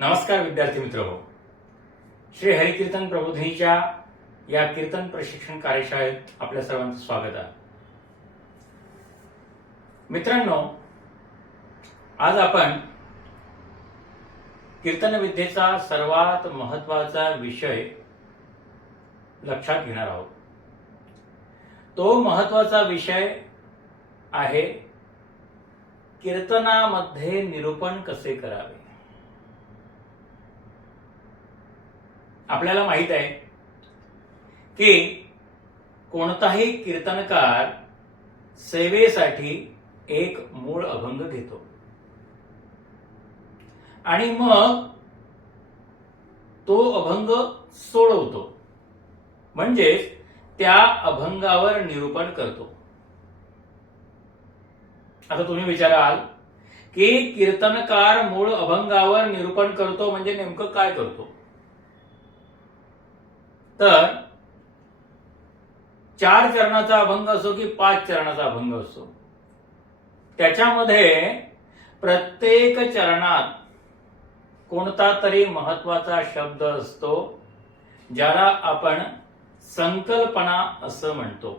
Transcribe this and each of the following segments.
नमस्कार विद्यार्थी मित्र हो. श्री हरिकीर्तन प्रबोधिनीच्या या कीर्तन प्रशिक्षण कार्यशाळेत आपल्या सर्वांचं स्वागत आहे. मित्रांनो आज आपण कीर्तन विद्येचा सर्वात महत्त्वाचा विषय लक्षात घेणार आहोत. तो महत्त्वाचा विषय आहे कीर्तनामध्ये निरूपण कसे करावे? आपल्याला माहीत आहे की कोणताही कीर्तनकार सेवेसाठी एक मूळ अभंग घेतो. आणि मग तो अभंग सोडवतो. म्हणजेच त्या अभंगावर निरूपण करतो. आता तुम्ही विचाराल की कीर्तनकार मूळ अभंगावर निरूपण करतो म्हणजे नेमकं काय करतो? तर चार चरणाचा अभंग असो की पाच चरणाचा अभंग असो त्याच्यामध्ये प्रत्येक चरणात कोणता तरी महत्त्वाचा शब्द असतो ज्याला आपण संकल्पना असं म्हणतो.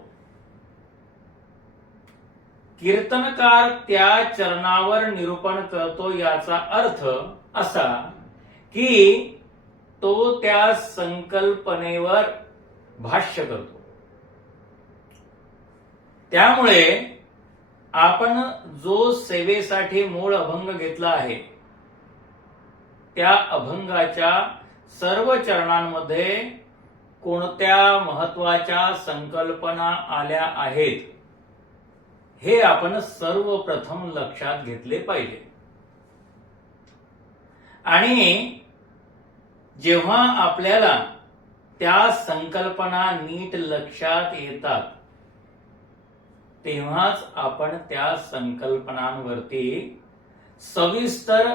कीर्तनकार त्या चरणावर निरूपण करतो याचा अर्थ असा की तो त्या संकल्पनेवर भाष्य करतो. त्यामुळे आपण जो सेवेसाठी मूळ अभंग घेतला आहे त्या अभंगाच्या सर्व चरणांमध्ये कोणत्या महत्त्वाच्या संकल्पना आल्या आहेत हे आपण सर्वप्रथम लक्षात घेतले पाहिजे. आणि जेव्हा आपल्याला त्या संकल्पना नीट लक्षात येतात तेव्हाच आपण त्या संकल्पनांवरती सविस्तर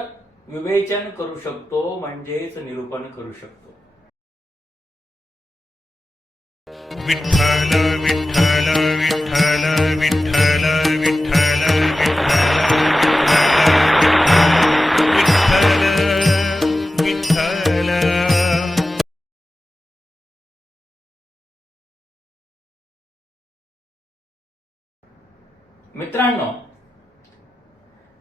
विवेचन करू शकतो म्हणजेच निरूपण करू शकतो. विठ्ठल विठ्ठल. मित्रांनो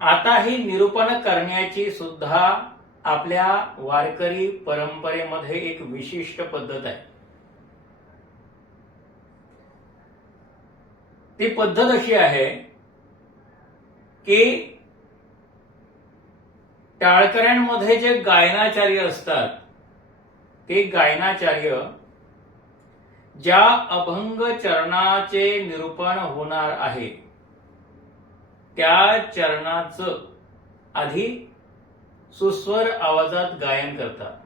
आता ही निरूपण करण्याची सुद्धा आपल्या वारकरी परंपरेमध्ये एक विशिष्ट पद्धत आहे. ती पद्धत अशी आहे की टाळकऱ्यांमध्ये जे गायनाचार्य असतात ते गायनाचार्य ज्या अभंग चरणाचे निरूपण होणार आहे. त्या चरणाचं आधी सुस्वर आवाजात गायन करतात.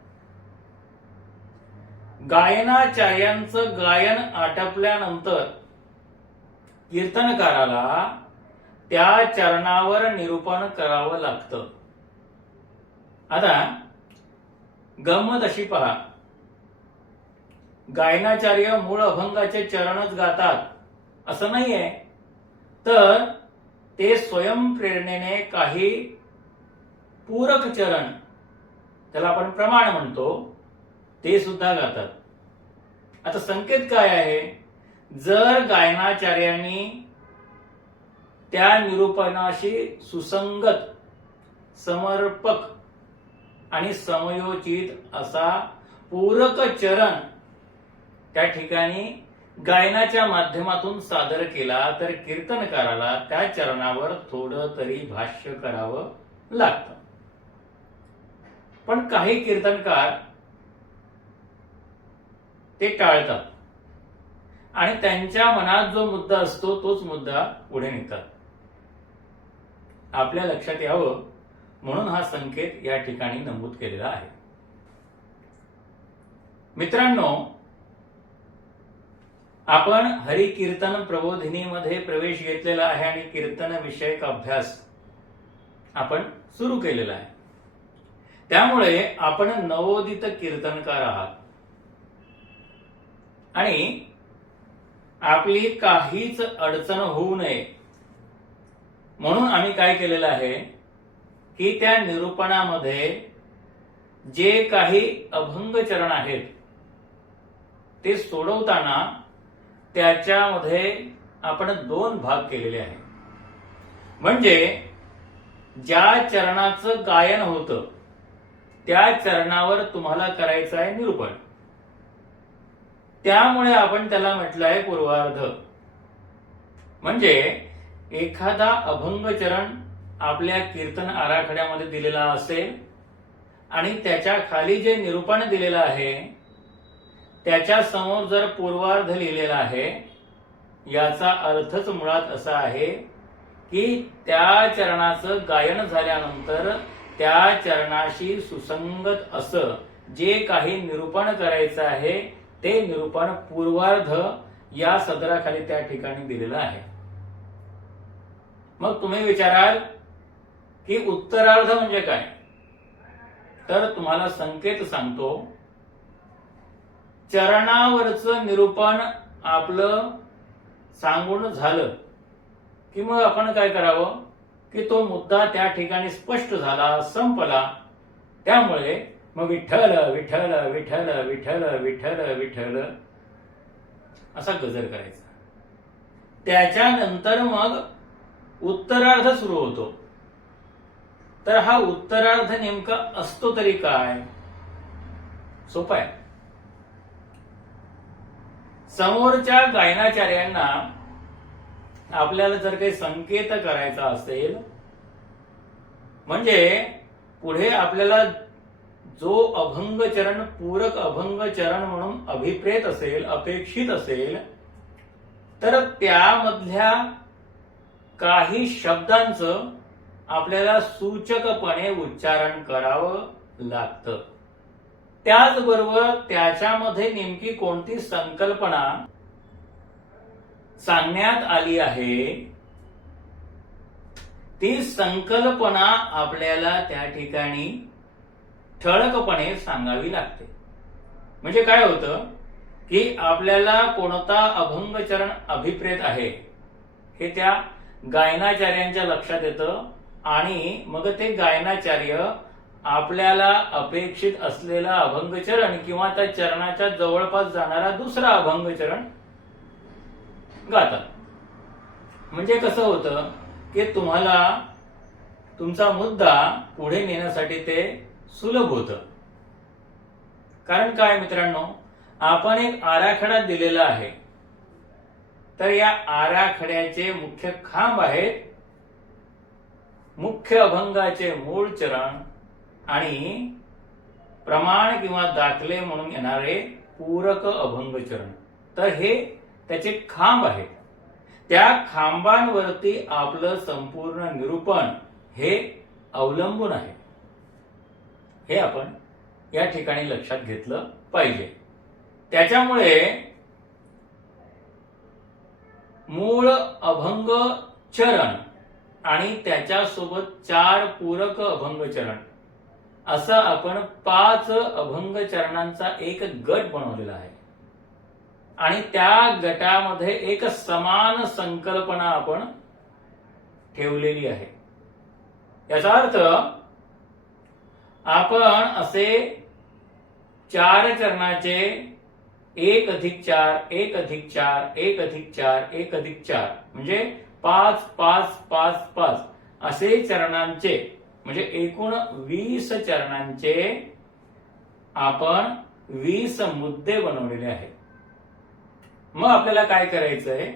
गायनाचार्यांचं गायन आटपल्यानंतर कीर्तनकाराला त्या चरणावर निरूपण करावं लागतं. आता गंमत अशी पहा. गायनाचार्य मूळ अभंगाचे चरणच गातात असं नाहीये. तर ते स्वयंप्रेरणेने काही पूरक चरण त्याला आपण प्रमाण म्हणतो ते सुद्धा गातात. आता संकेत काय आहे? जर गायनाचार्यांनी त्या निरूपणाशी सुसंगत समर्पक आणि समयोचित असा पूरक चरण त्या ठिकाणी गायनाच्या माध्यमातून सादर केला तर कीर्तनकाराला त्या चरणावर थोडं तरी भाष्य करावं लागतं. पण काही कीर्तनकार ते टाळतात. आणि त्यांच्या मनात जो मुद्दा असतो तोच मुद्दा पुढे नेतात. आपल्या लक्षात यावं म्हणून हा संकेत या ठिकाणी नमूद केलेला आहे. मित्रांनो आपण हरिकीर्तन प्रबोधिनीमध्ये प्रवेश घेतलेला आहे आणि कीर्तन विषयक अभ्यास आपण सुरू केलेला आहे. त्यामुळे आपण नवोदित कीर्तनकार आहात. आणि आपली काहीच अडचण होऊ नये. म्हणून आम्ही काय केलेलं आहे की त्या निरूपणामध्ये जे काही अभंग चरण आहेत ते सोडवताना त्याच्यामध्ये आपण दोन भाग केलेले आहे म्हणजे ज्या चरणाचं गायन होतं त्या चरणावर तुम्हाला करायचं आहे निरूपण. त्यामुळे आपण त्याला म्हटलं आहे पूर्वार्ध. म्हणजे एखादा अभंग चरण आपल्या कीर्तन आराखड्यामध्ये दिलेला असेल आणि त्याच्याखाली जे निरूपण दिलेलं आहे त्याच्यासमोर जर पूर्वार्ध लिहिलेला आहे याचा अर्थच मुळात असा आहे की त्या चरणाचं गायन झाल्यानंतर त्या चरणाशी सुसंगत असं जे काही निरूपण करायचं आहे ते निरूपण पूर्वार्ध या सदराखाली त्या ठिकाणी दिलेलं आहे. मग तुम्ही विचाराल की उत्तरार्ध म्हणजे काय? तर तुम्हाला संकेत सांगतो चरणावरचं निरूपण आपलं सांगून झालं की मग आपण काय करावं? की तो मुद्दा त्या ठिकाणी स्पष्ट झाला संपला. त्यामुळे मग विठ्ठल विठ्ठल विठ्ठल विठ्ठल विठ्ठल विठ्ठल असा गजर करायचा. त्याच्यानंतर मग उत्तरार्ध सुरू होतो. तर हा उत्तरार्ध नेमका असतो तरी काय? सोपा आहे. समोरच्या गायनाचार्यांना आपल्याला जर काही संकेत करायचा असेल म्हणजे पुढे आपल्याला जो अभंग चरण पूरक अभंग चरण म्हणून अभिप्रेत असेल अपेक्षित असेल तर त्यामधल्या काही शब्दांचं आपल्याला सूचकपणे उच्चारण करावं लागतं. त्याचबरोबर त्याच्यामध्ये नेमकी कोणती संकल्पना सांगण्यात आली आहे ती संकल्पना आपल्याला त्या ठिकाणी ठळकपणे सांगावी लागते. म्हणजे काय होतं? की आपल्याला कोणता अभंगचरण अभिप्रेत आहे हे त्या गायनाचार्यांच्या लक्षात येतं आणि मग ते गायनाचार्य आपल्याला अपेक्षित असलेला अभंगचरण किंवा त्या चरणाच्या जवळपास जाणारा दुसरा अभंगचरण गातात म्हणजे कसं होतं की तुम्हाला तुमचा मुद्दा पुढे नेण्यासाठी ते सुलभ होतं. कारण काय मित्रांनो आपण एक आराखडा दिलेला आहे. तर या आराखड्याचे मुख्य खांब आहेत मुख्य अभंगाचे मूळ चरण आणि प्रमाण किंवा दाखले म्हणून येणारे पूरक अभंग चरण तर हे त्याचे खांब आहेत. त्या खांबांवरती आपलं संपूर्ण निरूपण हे अवलंबून आहे. हे आपण या ठिकाणी लक्षात घेतलं पाहिजे. त्याच्यामुळे मूळ अभंग चरण आणि त्याच्यासोबत चार पूरक अभंग चरण असं आपण पाच अभंग चरणांचा एक गट बनवलेला आहे. आणि त्या गटामध्ये एक समान संकल्पना आपण ठेवलेली आहे. याचा अर्थ आपण असे चार चरणाचे एक अधिक चार एक अधिक चार एक अधिक चार एक अधिक चार म्हणजे पाच पाच पाच पाच असे चरणांचे म्हणजे एकूण वीस चरणांचे आपण वीस मुद्दे बनवलेले आहेत. मग आपल्याला काय करायचंय?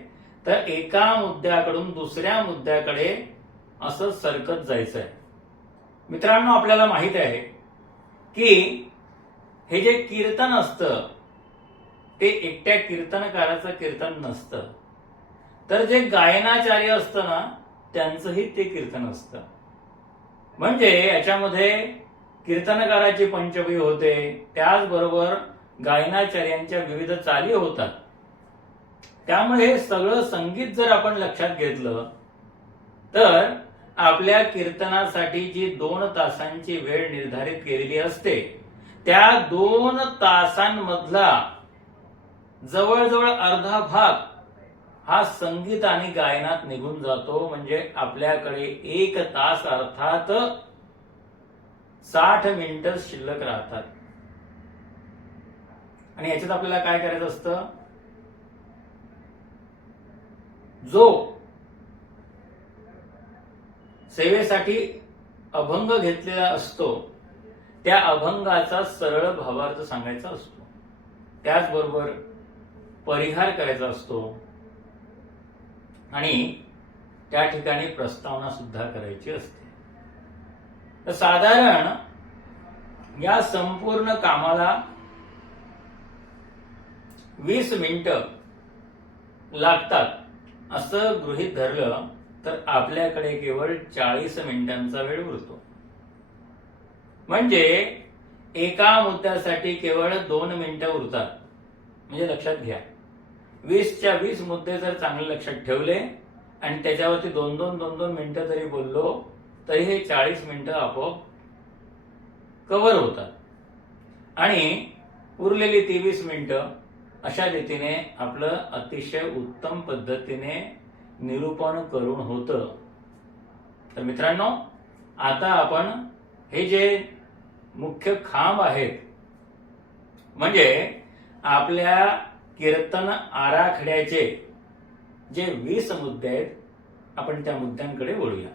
तर एका मुद्द्याकडून दुसऱ्या मुद्द्याकडे असं सरकत जायचंय. मित्रांनो आपल्याला माहीत आहे की हे जे कीर्तन असतं ते एकट्या कीर्तनकाराचं कीर्तन नसतं. तर जे गायनाचार्य असतं ना त्यांचंही ते कीर्तन असतं. म्हणजे याच्यामध्ये कीर्तनकाराची पंचमी होते त्याचबरोबर गायनाचार्यांच्या विविध चाली होतात. त्यामुळे हे सगळं संगीत जर आपण लक्षात घेतलं तर आपल्या कीर्तनासाठी जी दोन तासांची वेळ निर्धारित केलेली असते त्या दोन तासांमधला जवळजवळ अर्धा भाग हा संगीत आणि गायनात निघून जातो. म्हणजे आपल्याकडे एक तास अर्थात साठ मिनिटं शिल्लक राहतात. आणि याच्यात आपल्याला काय करायचं असतं? जो सेवेसाठी अभंग घेतलेला असतो त्या अभंगाचा सरळ भावार्थ सांगायचा असतो. त्याचबरोबर परिहार करायचा असतो. आणि त्या ठिकाणी प्रस्तावना सुद्धा करायची असते. तर साधारण या संपूर्ण कामाला वीस मिनिटं लागतात असं गृहीत धरलं तर आपल्याकडे केवळ चाळीस मिनिटांचा वेळ उरतो. म्हणजे एका मुद्द्यासाठी केवळ दोन मिनिटं उरतात. म्हणजे लक्षात घ्या. वीसच्या वीस मुद्दे जर चांगले लक्षात ठेवले आणि त्याच्यावरती दोन दोन दोन दोन मिनिटं जरी बोललो तरी हे चाळीस मिनिटं आपोआप कव्हर होतात. आणि उरलेली तेवीस मिनिटं अशा रीतीने आपलं अतिशय उत्तम पद्धतीने निरूपण करून होतं. तर मित्रांनो आता आपण हे जे मुख्य खांब आहेत म्हणजे आपल्या कीर्तन आराखड्याचे जे वीस मुद्दे आहेत आपण त्या मुद्द्यांकडे वळूया.